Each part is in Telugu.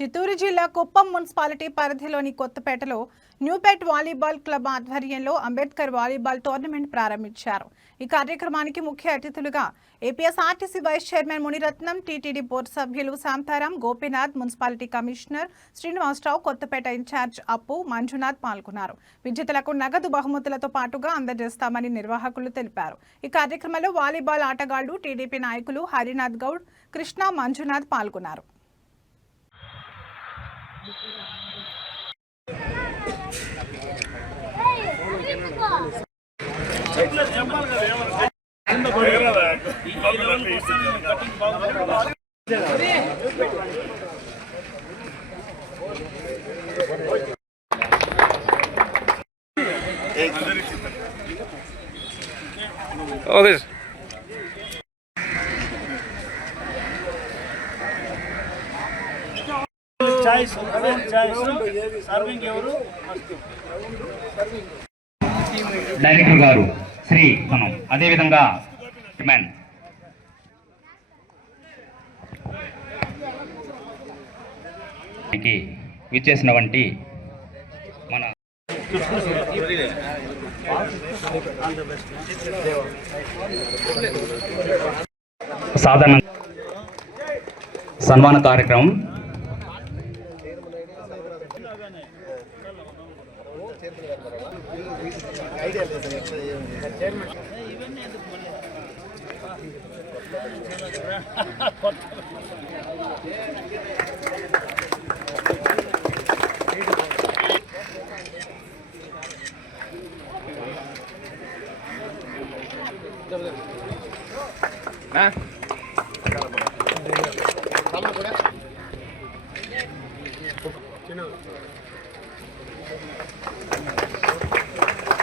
చిత్తూరు జిల్లా కుప్పం మున్సిపాలిటీ పరిధిలోని కొత్తపేటలో న్యూపేట్ వాలీబాల్ క్లబ్ ఆధ్వర్యంలో అంబేద్కర్ వాలీబాల్ టోర్నమెంట్ ప్రారంభించారు. ఈ కార్యక్రమానికి ముఖ్య అతిథులుగా APSRTC vice chairman Munirathnam, TTD board సభ్యులు Shantaram, Gopinath, municipality commissioner Srinivasarao, Kothapeta in charge Appu, Manjunath పాల్గొన్నారు. విజేతలకు నగదు బహుమతులతో పాటుగా అందజేస్తామని నిర్వాహకులు తెలిపారు. ఈ కార్యక్రమంలో వాలీబాల్ ఆటగాళ్లు, టీడీపీ నాయకులు హరినాథ్ గౌడ్, కృష్ణ, మంజునాథ్ పాల్గొన్నారు. Okay. డైరెక్టర్ గారు శ్రీ మనం అదేవిధంగా చైర్మన్ విచ్చేసిన వంటి మన సాధారణ సన్మాన కార్యక్రమం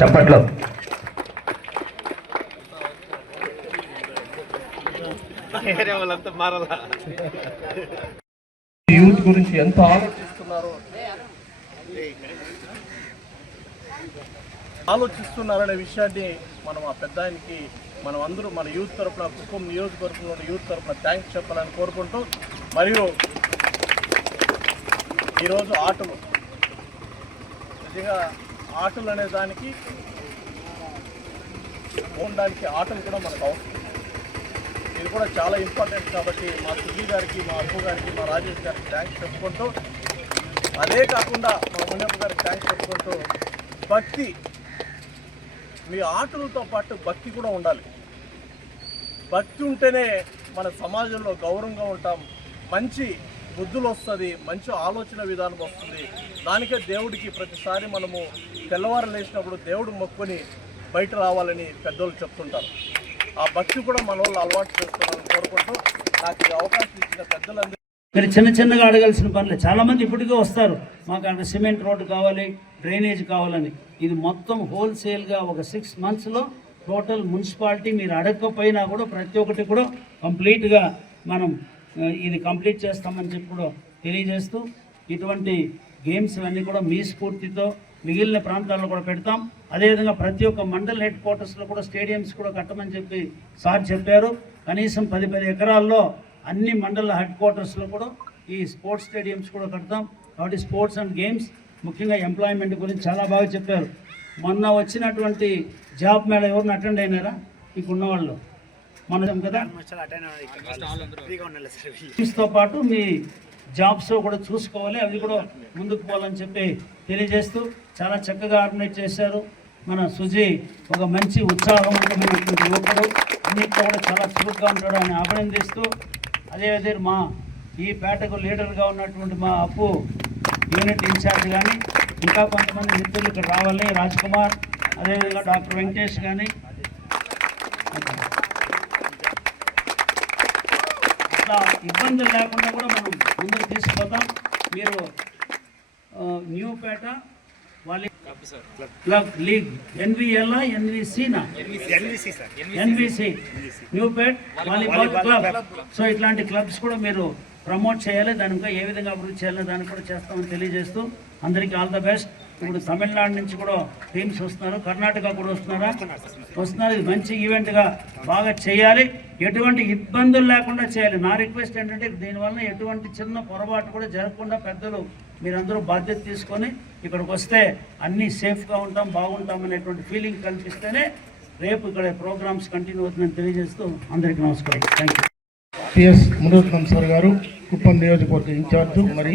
చప్పట్లో యూత్ గురించి ఎంత ఆలోచిస్తున్నారనే విషయాన్ని మనం ఆ పెద్ద ఆయనకి మనం అందరూ మన యూత్ తరఫున కుప్పం నియోజకవర్గంలోని యూత్ తరఫున థ్యాంక్స్ చెప్పాలని కోరుకుంటూ, మరియు ఈరోజు ఆటలు నిజంగా ఆటలు అనే దానికి ఉండడానికి ఆటలు కూడా మనకు అవసరం. ఇది కూడా చాలా ఇంపార్టెంట్. కాబట్టి మా సుజీ గారికి, మా అప్పు గారికి, మా రాజేష్ గారికి థ్యాంక్స్ చెప్పుకుంటూ, అదే కాకుండా మా మునియప్ప గారికి థ్యాంక్స్ చెప్పుకుంటూ, భక్తి, మీ ఆటలతో పాటు భక్తి కూడా ఉండాలి. భక్తి ఉంటేనే మన సమాజంలో గౌరవంగా ఉంటాం, మంచి బుద్ధులు వస్తుంది, మంచి ఆలోచన విధానం వస్తుంది. దానికే దేవుడికి ప్రతిసారి మనము తెల్లవారు లేచినప్పుడు దేవుడు మొక్కుని బయట రావాలని పెద్దోళ్ళు చెప్తుంటారు. ఆ భక్తి కూడా మన వాళ్ళు అలవాటు చేస్తున్నారని కోరుకుంటూ, నాకు ఈ అవకాశం ఇచ్చిన పెద్దలందరూ మీరు చిన్న చిన్నగా అడగాల్సిన పనులే. చాలామంది ఇప్పటికే వస్తారు, మాకు అక్కడ సిమెంట్ రోడ్డు కావాలి, డ్రైనేజ్ కావాలని. ఇది మొత్తం హోల్సేల్గా ఒక 6 monthsలో టోటల్ మున్సిపాలిటీ మీరు అడగకపోయినా కూడా ప్రతి ఒక్కటి కూడా కంప్లీట్గా మనం ఇది కంప్లీట్ చేస్తామని చెప్పి కూడా తెలియజేస్తూ, ఇటువంటి గేమ్స్ అన్నీ కూడా మీ స్ఫూర్తితో మిగిలిన ప్రాంతాల్లో కూడా పెడతాం. అదేవిధంగా ప్రతి ఒక్క మండల్ హెడ్ క్వార్టర్స్లో కూడా స్టేడియంస్ కూడా కట్టమని చెప్పి సార్ చెప్పారు. కనీసం 10 ఎకరాల్లో అన్ని మండల హెడ్ క్వార్టర్స్లో కూడా ఈ స్పోర్ట్స్ స్టేడియంస్ కూడా కడతాం. కాబట్టి స్పోర్ట్స్ అండ్ గేమ్స్, ముఖ్యంగా ఎంప్లాయ్మెంట్ గురించి చాలా బాగా చెప్పారు. మొన్న వచ్చినటువంటి జాబ్ మేళ ఎవరిని అటెండ్ అయినారా? మీకు ఉన్నవాళ్ళు మనం కదా. తో పాటు మీ జాబ్స్ కూడా చూసుకోవాలి, అవి కూడా ముందుకు పోవాలని చెప్పి తెలియజేస్తూ చాలా చక్కగా ఆర్గనైజ్ చేశారు. మన సుజీ ఒక మంచి ఉత్సాహవంతమైనటువంటి యువకుడు, అన్నింటిలో కూడా చాలా చురుగ్గా ఉంటాడు అని అభినందిస్తూ, అదేవిధంగా మా ఈ పేటకు లీడర్గా ఉన్నటువంటి మా అప్పు యూనిట్ ఇన్ఛార్జ్ కానీ, ఇంకా కొంతమంది మిత్రులు ఇక్కడ రావాలి, రాజ్ కుమార్, అదేవిధంగా డాక్టర్ వెంకటేష్ కానీ, అట్లా ఇబ్బందులు లేకుండా కూడా మనం ముందుకు తీసుకుపోతాం. మీరు న్యూపేట క్లబ్ లీగ్ ఎన్విఎల్ఆ ఎన్విసినా NVC Newpet volleyball club. So ఇట్లాంటి క్లబ్స్ కూడా మీరు ప్రమోట్ చేయాలి. దాని ఇంకా ఏ విధంగా అభివృద్ధి చేయాలో దాన్ని కూడా చేస్తామని తెలియజేస్తూ అందరికీ ఆల్ ద బెస్ట్. ఇప్పుడు తమిళనాడు నుంచి కూడా టీమ్స్ వస్తున్నారు, కర్ణాటక కూడా వస్తున్నారు. ఇది మంచి ఈవెంట్గా బాగా చేయాలి, ఎటువంటి ఇబ్బందులు లేకుండా చేయాలి. నా రిక్వెస్ట్ ఏంటంటే దీనివల్ల ఎటువంటి చిన్న పొరపాటు కూడా జరగకుండా పెద్దలు మీరందరూ బాధ్యత తీసుకొని ఇక్కడికి వస్తే అన్నీ సేఫ్గా ఉంటాం, బాగుంటాం అనేటువంటి ఫీలింగ్ కల్పిస్తేనే రేపు ఇక్కడ ప్రోగ్రామ్స్ కంటిన్యూ అవుతుందని తెలియజేస్తూ అందరికీ నమస్కారం. Thank you. PS Munaratnam sir గారు కుప్పం నియోజకవర్గ ఇన్ఛార్జు, మరి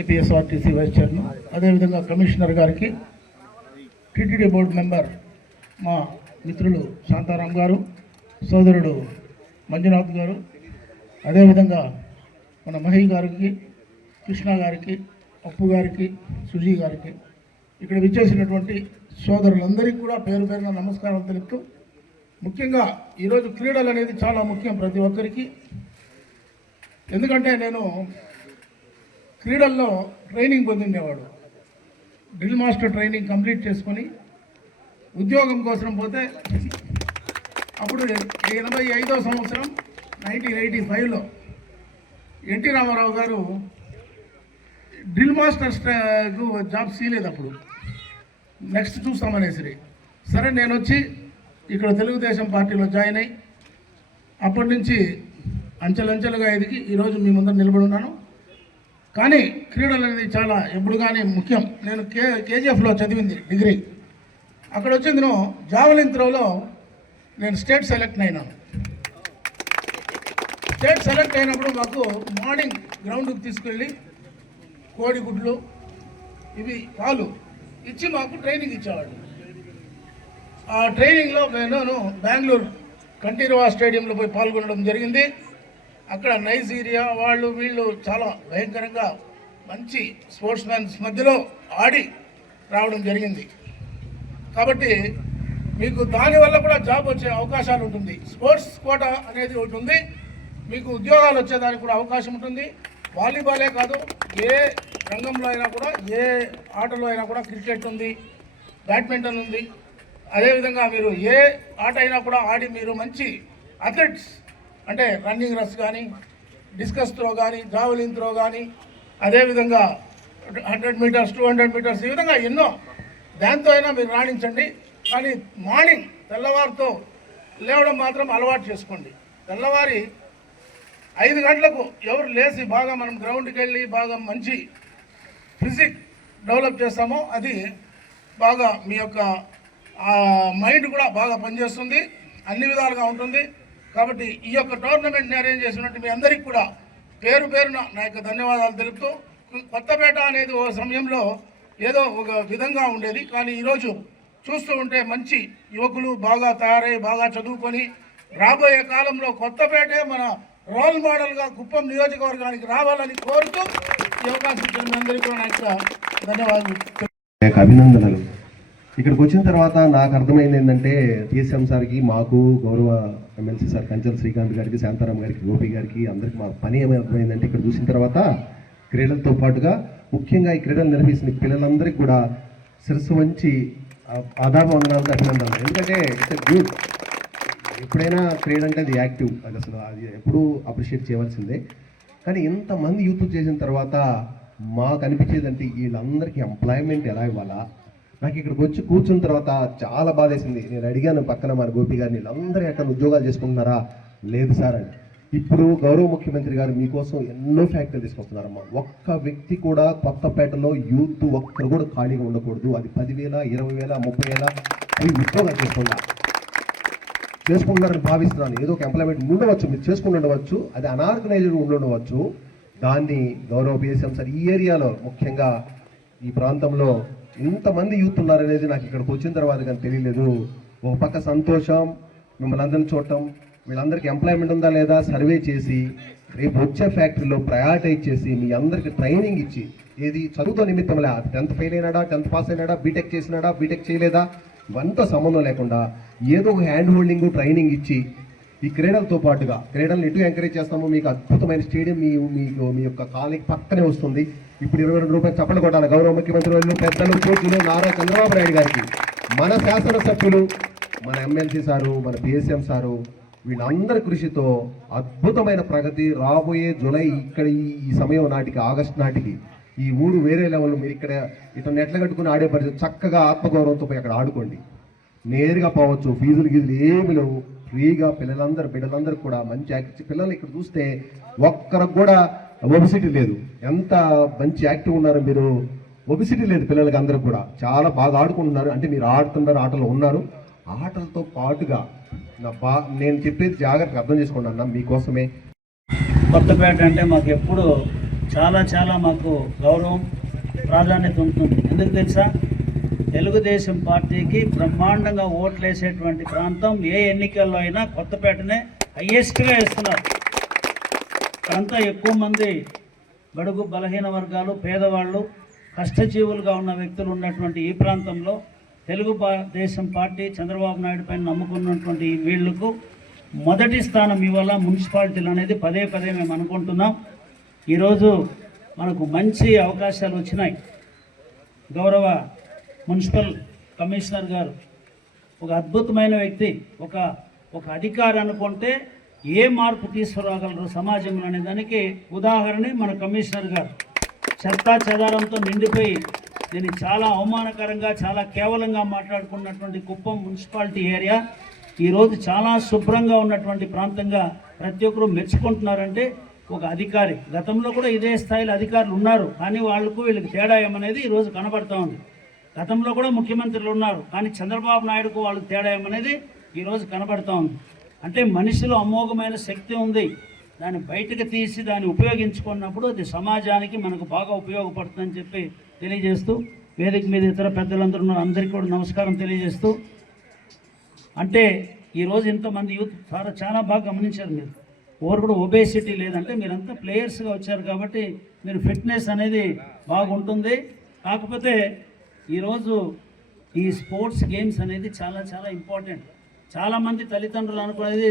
ఏపీఎస్ఆర్టీసీ వైస్ చైర్మన్, అదేవిధంగా కమిషనర్ గారికి, టీటీడీ బోర్డు మెంబర్ మా మిత్రులు శాంతారాం గారు, సోదరుడు మంజునాథ్ గారు, అదేవిధంగా మన మహి గారికి, కృష్ణ గారికి, అప్పు గారికి, సుజీ గారికి, ఇక్కడ విచ్చేసినటువంటి సోదరులందరికీ కూడా పేరు పేరున నమస్కారం తెలుపుతూ, ముఖ్యంగా ఈరోజు క్రీడలు అనేది చాలా ముఖ్యం ప్రతి ఒక్కరికి. ఎందుకంటే నేను క్రీడల్లో ట్రైనింగ్ పొందిండేవాడు, డ్రిల్ మాస్టర్ ట్రైనింగ్ కంప్లీట్ చేసుకొని ఉద్యోగం కోసం పోతే అప్పుడు 85వ సంవత్సరం 1985లో ఎన్టీ రామారావు గారు డ్రిల్ మాస్టర్ జాబ్ చేయలేదు. అప్పుడు నెక్స్ట్ చూస్తామనేసి సరే నేను వచ్చి ఇక్కడ తెలుగుదేశం పార్టీలో జాయిన్ అయ్యి అప్పటి నుంచి అంచెలంచెలుగా ఎదిగి ఈరోజు మీ ముందర నిలబడి ఉన్నాను. కానీ క్రీడలు అనేది చాలా ఎప్పుడు కానీ ముఖ్యం. నేను కేజీఎఫ్లో చదివింది డిగ్రీ, అక్కడ వచ్చింది నేను జావలిన్ త్రోలో నేను స్టేట్ సెలెక్ట్ అయినాను. స్టేట్ సెలెక్ట్ అయినప్పుడు మాకు మార్నింగ్ గ్రౌండ్కి తీసుకెళ్ళి కోడిగుడ్లు ఇవి పాలు ఇచ్చి మాకు ట్రైనింగ్ ఇచ్చేవాడు. ఆ ట్రైనింగ్లో నేను బెంగళూరు కంఠీరవ స్టేడియంలో పోయి పాల్గొనడం జరిగింది. అక్కడ నైజీరియా వాళ్ళు వీళ్ళు చాలా భయంకరంగా మంచి స్పోర్ట్స్ మ్యాన్స్ మధ్యలో ఆడి రావడం జరిగింది. కాబట్టి మీకు దానివల్ల కూడా జాబ్ వచ్చే అవకాశాలు ఉంటుంది. స్పోర్ట్స్ కోటా అనేది ఒకటి ఉంది, మీకు ఉద్యోగాలు వచ్చేదానికి కూడా అవకాశం ఉంటుంది. వాలీబాలే కాదు, ఏ రంగంలో అయినా కూడా, ఏ ఆటలో అయినా కూడా, క్రికెట్ ఉంది, బ్యాడ్మింటన్ ఉంది. అదేవిధంగా మీరు ఏ ఆట అయినా కూడా ఆడి మీరు మంచి అథ్లెట్స్ అంటే రన్నింగ్ రస్ కానీ, డిస్కస్ త్రో కానీ, జావలిన్ త్రో కానీ, అదేవిధంగా 100 మీటర్స్ 200 మీటర్స్ ఈ విధంగా ఎన్నో దాంతో అయినా మీరు రాణించండి. కానీ మార్నింగ్ తెల్లవారితో లేవడం మాత్రం అలవాటు చేసుకోండి. తెల్లవారి 5 గంటలకు ఎవరు లేచి బాగా మనం గ్రౌండ్కి వెళ్ళి బాగా మంచి ఫిజిక్ డెవలప్ చేస్తామో అది బాగా మీ యొక్క మైండ్ కూడా బాగా పనిచేస్తుంది, అన్ని విధాలుగా ఉంటుంది. కాబట్టి ఈ యొక్క టోర్నమెంట్ని అరేంజ్ చేసినట్టు మీ అందరికీ కూడా పేరు పేరున నా యొక్క ధన్యవాదాలు తెలుపుతూ, కొత్తపేట అనేది ఓ సమయంలో ఏదో ఒక విధంగా ఉండేది, కానీ ఈరోజు చూస్తూ ఉంటే మంచి యువకులు బాగా తయారై బాగా చదువుకొని రాబోయే కాలంలో కొత్తపేటే మన రోల్ మోడల్గా కుప్పం నియోజకవర్గానికి రావాలని కోరుతూ ఈ అవకాశం ఇచ్చిన మీ అందరికీ కూడా నా యొక్క ధన్యవాదాలు, అభినందనలు. ఇక్కడికి వచ్చిన తర్వాత నాకు అర్థమైంది ఏంటంటే టీఎస్ఎం సార్కి, మాకు, గౌరవ ఎమ్మెల్సీ సార్ కంచల్ శ్రీకాంత్ గారికి, శాంతారాం గారికి, గోపి గారికి అందరికీ మా పని ఏమైందంటే ఇక్కడ చూసిన తర్వాత క్రీడలతో పాటుగా ముఖ్యంగా ఈ క్రీడలు నిర్వహిస్తున్న పిల్లలందరికీ కూడా శిరస్సు వంచి ఆధారవందనాలతో అభినందనలు. ఎందుకంటే ఇట్స్ గుడ్, ఎప్పుడైనా క్రీడ అంటే అది యాక్టివ్, అది అసలు అది ఎప్పుడూ అప్రిషియేట్ చేయవలసిందే. కానీ ఇంతమంది యూత్ చేసిన తర్వాత మాకు అనిపించేదంటే వీళ్ళందరికీ ఎంప్లాయ్మెంట్ ఎలా ఇవ్వాలా. నాకు ఇక్కడికి వచ్చి కూర్చున్న తర్వాత చాలా బాధేసింది. నేను అడిగాను పక్కన మన గోపి గారిని, వీళ్ళందరూ ఎక్కడ ఉద్యోగాలు చేసుకుంటున్నారా? లేదు సార్ అని. ఇప్పుడు గౌరవ ముఖ్యమంత్రి గారు మీకోసం ఎన్నో ఫ్యాక్టరీలు తీసుకొస్తున్నారమ్మా. ఒక్క వ్యక్తి కూడా కొత్తపేటలో యూత్ ఒక్కరు కూడా ఖాళీగా ఉండకూడదు. అది 10,000, 20,000, 30,000 అవి ఉద్యోగాలు చేసుకుంటున్నారని భావిస్తున్నాను. ఏదో ఒక ఎంప్లాయ్మెంట్ ఉండవచ్చు, మీరు చేసుకుని ఉండవచ్చు, అది అనార్గనైజ్డ్ ఉండవచ్చు. దాన్ని గౌరవ పిఎస్ఎం సార్ ఈ ఏరియాలో ముఖ్యంగా ఈ ప్రాంతంలో ఇంతమంది యూత్ ఉన్నారనేది నాకు ఇక్కడికి వచ్చిన తర్వాత కానీ తెలియలేదు. ఒక పక్క సంతోషం, మిమ్మల్ని అందరిని చూడటం, వీళ్ళందరికీ ఎంప్లాయ్మెంట్ ఉందా లేదా సర్వే చేసి రేపు వచ్చే ఫ్యాక్టరీలో ప్రయారిటైజ్ చేసి మీ అందరికీ ట్రైనింగ్ ఇచ్చి, ఏది చదువుతో నిమిత్తం లే, 10th ఫెయిల్ అయినాడా, 10th పాస్ అయినాడా, బీటెక్ చేసినాడా, బీటెక్ చేయలేదా, ఇవంతా సంబంధం లేకుండా ఏదో ఒక హ్యాండ్ హోల్డింగ్ ట్రైనింగ్ ఇచ్చి ఈ క్రీడలతో పాటుగా క్రీడలను ఎటు ఎంకరేజ్ చేస్తామో మీకు అద్భుతమైన స్టేడియం మీ యొక్క కాలనీకి పక్కనే వస్తుంది. ఇప్పుడు 22 రూపాయలు చప్పట్లు కొట్టాలి గౌరవ ముఖ్యమంత్రి వాళ్ళు, పెద్దలు, కోర్టులు, నారా చంద్రబాబు నాయుడు గారికి, మన శాసనసభ్యులు, మన ఎమ్మెల్సీ సారు, మన పిఎస్ఎం సారు, వీళ్ళందరి కృషితో అద్భుతమైన ప్రగతి రాబోయే జూలై ఇక్కడ ఈ సమయం నాటికి, ఆగస్టు నాటికి ఈ ఊరు వేరే లెవెల్. మీరు ఇక్కడ ఇట్లా నెట్ల కట్టుకుని ఆడే పరిస్థితి, చక్కగా ఆత్మగౌరవంతో పోయి అక్కడ ఆడుకోండి. నేరుగా పోవచ్చు, ఫీజులు గీజులు ఏమి లేవు, ఫ్రీగా బిడ్డలందరూ కూడా మంచి యాక్టివ్. పిల్లలు ఇక్కడ చూస్తే ఒక్కరికి కూడా ఒబిసిటీ లేదు. ఎంత మంచి యాక్టివ్ ఉన్నారు మీరు. ఒబిసిటీ లేదు పిల్లలకి, అందరూ కూడా చాలా బాగా ఆడుకుంటున్నారు. అంటే మీరు ఆడుతున్నారు, ఆటలు ఉన్నారు. ఆటలతో పాటుగా నేను చెప్పేది జాగ్రత్తగా అర్థం చేసుకోండి అన్న, మీకోసమే. కొత్తపేట అంటే మాకు ఎప్పుడు చాలా మాకు గౌరవం, ప్రాధాన్యత ఉంటుంది. ఎందుకు తెలుసా? తెలుగుదేశం పార్టీకి బ్రహ్మాండంగా ఓట్లు వేసేటువంటి ప్రాంతం. ఏ ఎన్నికల్లో అయినా కొత్తపేటనే హయ్యెస్ట్గా వేస్తున్నారు. ఇక్కడంతా ఎక్కువ మంది బడుగు బలహీన వర్గాలు, పేదవాళ్ళు, కష్టజీవులుగా ఉన్న వ్యక్తులు ఉన్నటువంటి ఈ ప్రాంతంలో తెలుగుదేశం పార్టీ చంద్రబాబు నాయుడు పైన నమ్ముకున్నటువంటి వీళ్లకు మొదటి స్థానం ఇవాళ మున్సిపాలిటీలు అనేది పదే మేము అనుకుంటున్నాం. ఈరోజు మనకు మంచి అవకాశాలు వచ్చినాయి. గౌరవ మున్సిపల్ కమిషనర్ గారు ఒక అద్భుతమైన వ్యక్తి. ఒక అధికారి అనుకుంటే ఏ మార్పు తీసుకురాగలరు సమాజంలో అనే దానికి ఉదాహరణ మన కమిషనర్ గారు. చెత్తా చెదారంతో నిండిపోయి దీన్ని చాలా అవమానకరంగా, చాలా కేవలంగా మాట్లాడుకున్నటువంటి కుప్పం మున్సిపాలిటీ ఏరియా ఈరోజు చాలా శుభ్రంగా ఉన్నటువంటి ప్రాంతంగా ప్రతి ఒక్కరూ మెచ్చుకుంటున్నారంటే ఒక అధికారి. గతంలో కూడా ఇదే స్థాయిలో అధికారులు ఉన్నారు, కానీ వీళ్ళకి తేడా ఏమనేది ఈరోజు కనబడతా ఉంది. గతంలో కూడా ముఖ్యమంత్రులు ఉన్నారు, కానీ చంద్రబాబు నాయుడుకు వాళ్ళకి తేడా ఏమనేది ఈరోజు కనబడతా ఉంది. అంటే మనిషిలో అమోఘమైన శక్తి ఉంది. దాన్ని బయటకు తీసి దాన్ని ఉపయోగించుకున్నప్పుడు అది సమాజానికి మనకు బాగా ఉపయోగపడుతుందని చెప్పి తెలియజేస్తూ, వేదిక మీద ఇతర పెద్దలందరూ అందరికీ కూడా నమస్కారం తెలియజేస్తూ, అంటే ఈరోజు ఇంతమంది యూత్ చాలా బాగా గమనించారు. మీరు ఎవరు కూడా ఒబేసిటీ లేదంటే మీరంతా ప్లేయర్స్గా వచ్చారు కాబట్టి మీరు ఫిట్నెస్ అనేది బాగుంటుంది. కాకపోతే ఈరోజు ఈ స్పోర్ట్స్ గేమ్స్ అనేది చాలా ఇంపార్టెంట్. చాలామంది తల్లిదండ్రులు అనుకునేది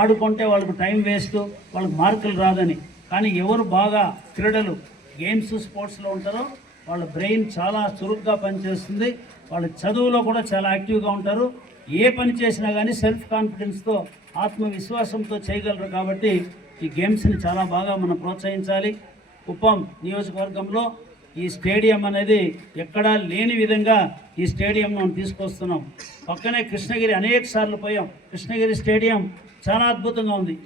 ఆడుకుంటే వాళ్ళకు టైం వేస్ట్, వాళ్ళకి మార్కులు రాదని. కానీ ఎవరు బాగా క్రీడలు గేమ్స్ స్పోర్ట్స్లో ఉంటారో వాళ్ళ బ్రెయిన్ చాలా చురుగ్గా పనిచేస్తుంది. వాళ్ళ చదువులో కూడా చాలా యాక్టివ్గా ఉంటారు. ఏ పని చేసినా కానీ సెల్ఫ్ కాన్ఫిడెన్స్తో, ఆత్మవిశ్వాసంతో చేయగలరు. కాబట్టి ఈ గేమ్స్ని చాలా బాగా మనం ప్రోత్సహించాలి. కుప్పం నియోజకవర్గంలో ఈ స్టేడియం అనేది ఎక్కడా లేని విధంగా ఈ స్టేడియం మనం తీసుకొస్తున్నాం. పక్కనే కృష్ణగిరి అనేక సార్లు పోయాం. కృష్ణగిరి స్టేడియం చాలా అద్భుతంగా ఉంది.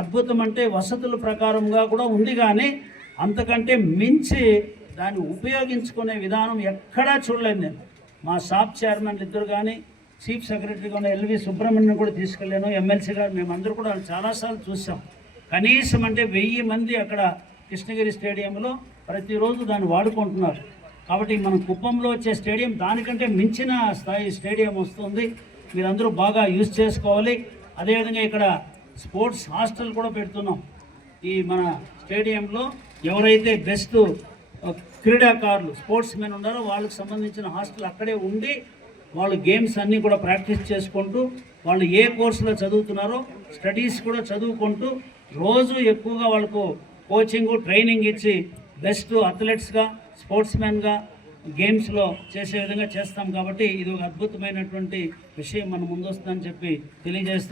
అద్భుతం అంటే వసతుల ప్రకారంగా కూడా ఉంది, కానీ అంతకంటే మించి దాన్ని ఉపయోగించుకునే విధానం ఎక్కడా చూడలేదు. నేను మా షాప్ చైర్మన్లు ఇద్దరు కానీ, చీఫ్ సెక్రటరీగా ఉన్న ఎల్వి సుబ్రహ్మణ్యం కూడా తీసుకెళ్ళాను, ఎమ్మెల్సీ గారు, మేమందరూ కూడా చాలాసార్లు చూసాం. కనీసం అంటే 1000 మంది అక్కడ కృష్ణగిరి స్టేడియంలో ప్రతిరోజు దాన్ని వాడుకుంటున్నారు. కాబట్టి మనం కుప్పంలో వచ్చే స్టేడియం దానికంటే మించిన స్థాయి స్టేడియం వస్తుంది. మీరందరూ బాగా యూజ్ చేసుకోవాలి. అదేవిధంగా ఇక్కడ స్పోర్ట్స్ హాస్టల్ కూడా పెడుతున్నాం. ఈ మన స్టేడియంలో ఎవరైతే బెస్ట్ క్రీడాకారులు, స్పోర్ట్స్ మెన్ ఉన్నారో వాళ్ళకి సంబంధించిన హాస్టల్ అక్కడే ఉండి వాళ్ళు గేమ్స్ అన్నీ కూడా ప్రాక్టీస్ చేసుకుంటూ, వాళ్ళు ఏ కోర్సులో చదువుతున్నారో స్టడీస్ కూడా చదువుకుంటూ రోజు ఎక్కువగా వాళ్ళకు కోచింగ్, ట్రైనింగ్ ఇచ్చి బెస్ట్ అథ్లెట్స్గా, స్పోర్ట్స్ మెన్గా గేమ్స్లో చేసే విధంగా చేస్తాం. కాబట్టి ఇది ఒక అద్భుతమైనటువంటి విషయం మన ముందు వస్తుందని చెప్పి తెలియజేస్తూ